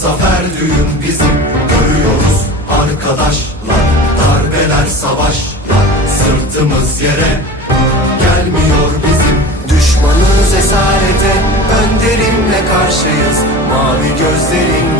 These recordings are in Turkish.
Zafer düğün bizim Görüyoruz arkadaşlar. Darbeler savaşlar Sırtımız yere Gelmiyor bizim. Düşmanız esarete Önderimle karşıyız. Mavi gözlerin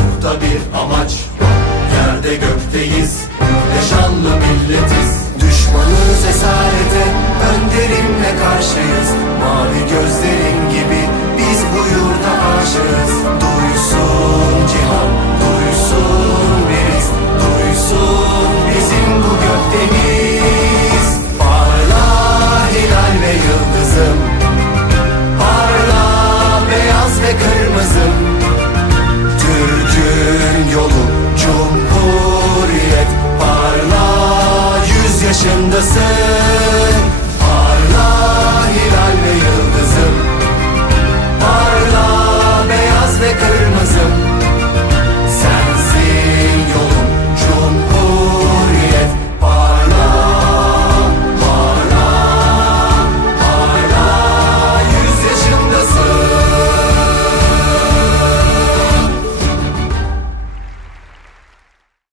Ufukta bir amaç var Yerde gökteyiz yaşındasın.